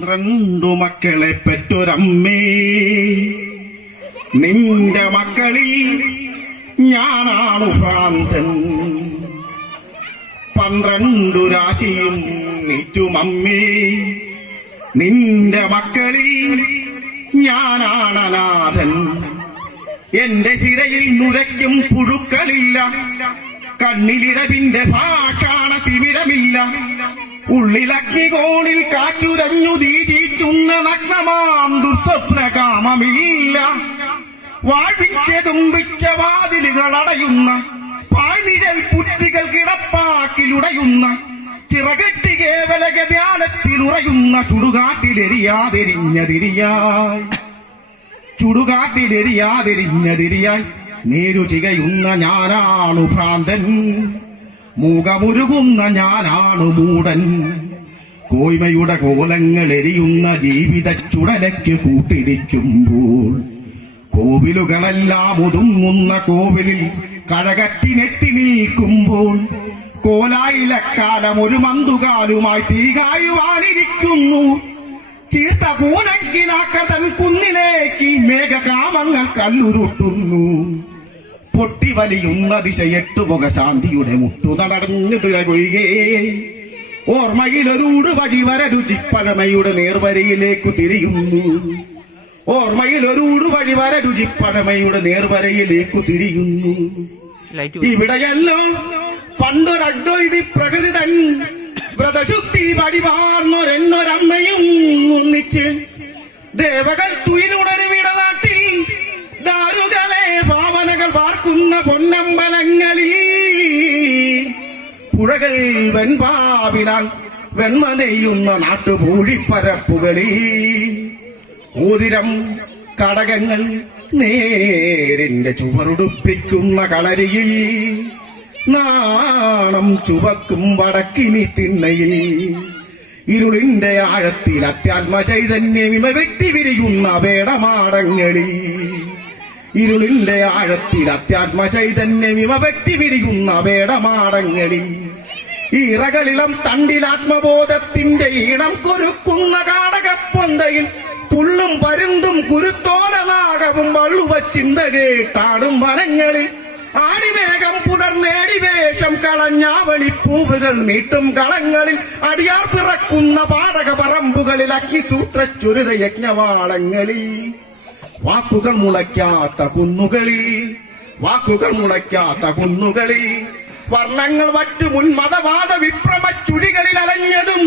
12 മക്കളെ പെറ്റൊരമ്മേ, നിന്റെ മക്കളിൽ ഞാനാണു ഭ്രാന്തൻ. 12 രാശിയും നീറ്റുമമ്മേ, നിന്റെ മക്കളിൽ ഞാനാണ് അനാഥൻ. എന്റെ സിരയിൽ നുരയ്ക്കും പുഴുക്കളില്ല, കണ്ണിലിരവിന്റെ ഭാഷാണ തിമിരമില്ല. ഉള്ളിലഗ്നികോണിൽ കാറ്റുരഞ്ഞു തീചീറ്റുന്ന നഗ്നമാം ദുസ്വപ്ന കാമമില്ല. വാഴ്വിച്ചതുമ്പിച്ച വാതിലുകൾ അടയുന്ന പാഴ്നിഴൽ പുറ്റികൾ കിടപ്പാക്കിലുടയുന്ന ചിറകെട്ടി കേവല ധ്യാനത്തിലുറയുന്ന ചുടുകാട്ടിലെരിയാതിരിഞ്ഞതിരിയായി നേരു ചികയുന്ന ഞാനാണു ഭ്രാന്തൻ. മൂകമുരുകുന്ന ഞാനാണു മൂടൻ. കോയ്മയുടെ കോലങ്ങൾ എരിയുന്ന ജീവിത ചുടലയ്ക്ക് കൂട്ടിരിക്കുമ്പോൾ കോവിലുകളെല്ലാം ഒതുങ്ങുന്ന കോവിലിൽ കഴകറ്റിനെത്തി നിൽക്കുമ്പോൾ കോലായിലക്കാലം ഒരു മന്തുകാലുമായി തീകായുവാനിരിക്കുന്നു. ചീർത്ത കൂനങ്കിനാക്കതൻ കുന്നിലേക്ക് മേഘകാമങ്ങൾ കല്ലുരുട്ടുന്നു. പൊട്ടിവലിയുന്ന ദിശയെട്ടു മുഖ ശാന്തിയുടെ മുട്ടു നടന്നു തുഴകൊയ്യേ. ഓർമ്മയിലൊരൂട് വഴിവര രുചിപ്പഴമയുടെ നേർവരയിലേക്കു തിരിയുന്നു. ഓർമ്മയിലൊരൂട് വഴിവര രുചിപ്പഴമയുടെ നേർവരയിലേക്കു തിരിയുന്നു. ഇവിടെയല്ലോ പണ്ടൊരദ്വൈതി പ്രകൃതി തൻ വ്രതശുദ്ധി വഴിവാർന്നൊരെന്നൊരമ്മയും ഒന്നിച്ച് ദേവകൾ തുയിലുടരുവിട നാട്ടിൽ ദാരുകളെ ഭാവനകൾ വാർക്കുന്ന പൊന്നമ്പലങ്ങളിൽ പുഴകൾ വെൺപാവിനാൽ വെണ്മ നെയ്യുന്ന നാട്ടുപൂഴിപ്പരപ്പുകളിൽ മോതിരം കടകങ്ങൾ നേരിന്റെ ചുവറുടുപ്പിക്കുന്ന കളരിയിൽ നാണം ചുവക്കും വടക്കിനി തിണ്ണയിൽ ഇരുളിന്റെ ആഴത്തിൽ അത്യാത്മ ചൈതന്യമിമ വെട്ടിവിരിയുന്ന വേടമാടങ്ങളിൽ ഇരുളിന്റെ ആഴത്തിൽ അത്യാത്മ ചൈതന്യമിമ വെട്ടിവിരിയുന്ന വേടമാടങ്ങളിൽ ഇറകളിളം തണ്ടിലാത്മബോധത്തിന്റെ ഈണം കൊരുക്കുന്ന കാടകപ്പൊന്തയിൽ പുള്ളും പരുന്തും കുരുത്തോലനാകവും വള്ളുവ ചിന്ത കേട്ടാടും വനങ്ങളിൽ ആടിവേഗം പുലർന്നേടി വേഷം കളഞ്ഞാവളിപ്പൂവുകൾ നീട്ടും കളങ്ങളിൽ അടിയാർ പിറക്കുന്ന പാടക പറമ്പുകളിൽ അഗ്നിസൂത്ര ചുരിത യജ്ഞവാളങ്ങളിൽ വാക്കുകൾ മുളയ്ക്കാത്ത കുന്നുകളിൽ വർണ്ണങ്ങൾ വറ്റു മുൻമതവാദ വിപ്രമ ചുഴികളിൽ അലഞ്ഞതും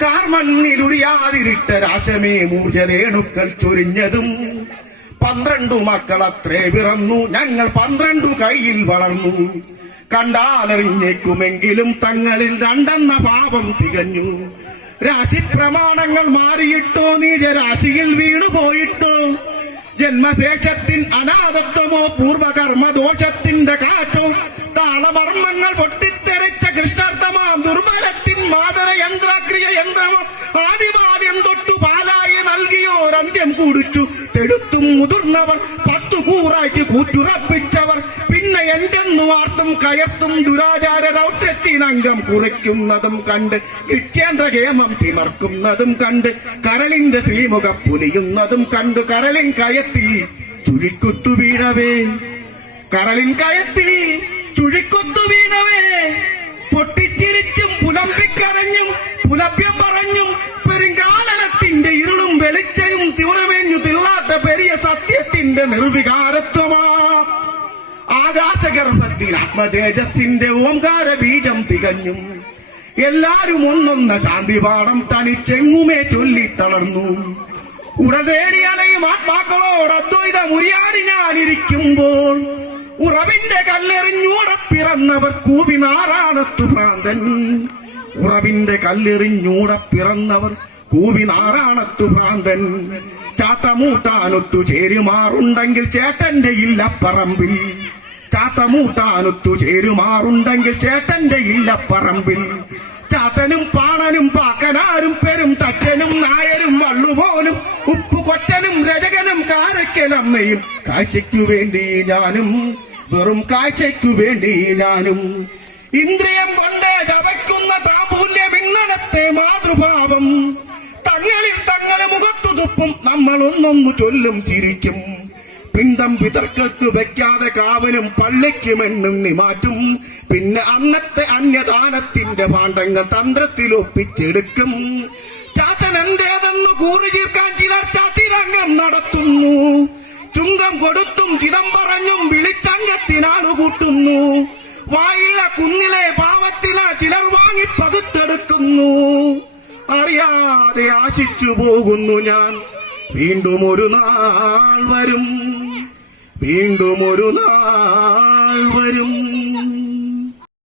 കാർമണ്ണിലുരിയാതിരിട്ട രാശമേ മൂർജരേണുക്കൾ ചൊരിഞ്ഞതും 12 മക്കളത്രേ പിറന്നു ഞങ്ങൾ 12 കൈയിൽ വളർന്നു. കണ്ടാലറിഞ്ഞേക്കുമെങ്കിലും തങ്ങളിൽ 2 എന്ന പാപം തികഞ്ഞു. രാശിപ്രമാണങ്ങൾ മാറിയിട്ടോ നീചരാശിയിൽ വീണുപോയിട്ടോ ജന്മശേഷത്തിൻ അനാഥത്വമോ പൂർവകർമ്മദോഷത്തിന്റെ കാറ്റോ താളമർമ്മങ്ങൾ പൊട്ടിത്തെറിച്ച കൃഷ്ണാർത്ഥമാം ദുർബലത്തിൻ മാതര യന്ത്രക്രിയ യന്ത്രമോ ആദിവാദ്യം തൊട്ടു പാലായി നൽകിയോരന്ത്യം കുടിച്ചു തെടുത്തും മുതിർന്നവർ 10 കൂറായിട്ട് കൂറ്റുറപ്പിച്ചവർ പിന്നെ എന്തെന്നു വാർത്തും കയർത്തും ദുരാചാര രൗദ്രത്തിനംഗം കുറിക്കുന്നതും കണ്ട് ഇച്ഛേന്ദ്രകേമം തിമർക്കുന്നതും കണ്ട് കരളിന്റെ ശ്രീമുഖ പുലിയുന്നതും കണ്ടു കരളിൻ കയത്തിൽ ചുഴിക്കുത്തു വീഴവേ പൊട്ടിച്ചിരിച്ചും പുലമ്പിക്കരഞ്ഞും പുലഭ്യം പറഞ്ഞും പെരുങ്കാലനത്തിന്റെ ഇരുളും വെളിച്ചയും തിവറമേഞ്ഞു തിള്ളാത്ത പെരിയ സത്യത്തിന്റെ നിർവികാരത്വമാ ആകാശഗർഭത്തിൽ ആത്മതേജസ്സിന്റെ ഓംകാര ബീജം തികഞ്ഞും എല്ലാരും ഒന്നൊന്ന ശാന്തിപാഠം തനിച്ചെങ്ങുമേ ചൊല്ലിത്തളർന്നു. ഉടതേടി അലയും ആത്മാക്കളോട് അദ്വൈത മുരിയാടി ഞാനിരിക്കുമ്പോൾ ഉറവിന്റെ കല്ലെറിഞ്ഞൂടപ്പിറന്നവർ കൂവിനാറാണത്തു ഭ്രാന്തൻ. ഉറവിന്റെ കല്ലെറിഞ്ഞൂടപ്പിറന്നവർ കൂവിനാറാണത്തു ഭ്രാന്തൻ. ചാത്തമൂട്ടാനൊത്തു ചേരുമാറുണ്ടെങ്കിൽ ചേട്ടന്റെ ഇല്ലപ്പറമ്പിൽ ചാത്തനും പാണനും പാക്കനാരും പെരും തച്ചനും നായരും വള്ളുപോലും ഉപ്പുകൊറ്റനും രജകനും കാരക്കലമ്മയും കാഴ്ചയ്ക്കു വേണ്ടി ഞാനും വെറും കാഴ്ചയ്ക്കു വേണ്ടി ഞാനും ഇന്ദ്രിയം കൊണ്ട് ചവയ്ക്കുന്ന താമ്പൂല്യം ഇന്നലത്തെ മാതൃഭാവം തങ്ങളിൽ തങ്ങളെ മുഖത്തു തുപ്പും, നമ്മൾ ഒന്നൊന്നു ചൊല്ലും ചിരിക്കും. പിണ്ടം പിതർക്കത്ത് വെക്കാതെ കാവലും പള്ളിക്കുമെന്നും നിമാറ്റും. പിന്നെ അന്നത്തെ അന്യദാനത്തിന്റെ ഭാണ്ഡങ്ങൾ തന്ത്രത്തിൽ ഒപ്പിച്ചെടുക്കും. ചാത്തനെന്തേതെന്നു കൂറി തീർക്കാൻ ചിലർ ചാത്തിരംഗം നടത്തുന്നു. ചുങ്കം കൊടുത്തും ചിതം പറഞ്ഞും വിളിച്ചംഗത്തിനാളു കൂട്ടുന്നു. വായില്ല കുന്നിലെ പാവത്തിന ചിലർ വാങ്ങി പകുത്തെടുക്കുന്നു. അറിയാതെ ആശിച്ചു പോകുന്നു ഞാൻ, വീണ്ടും ഒരു നാൾ വരും, വീണ്ടും ഒരു നാൾ വരും.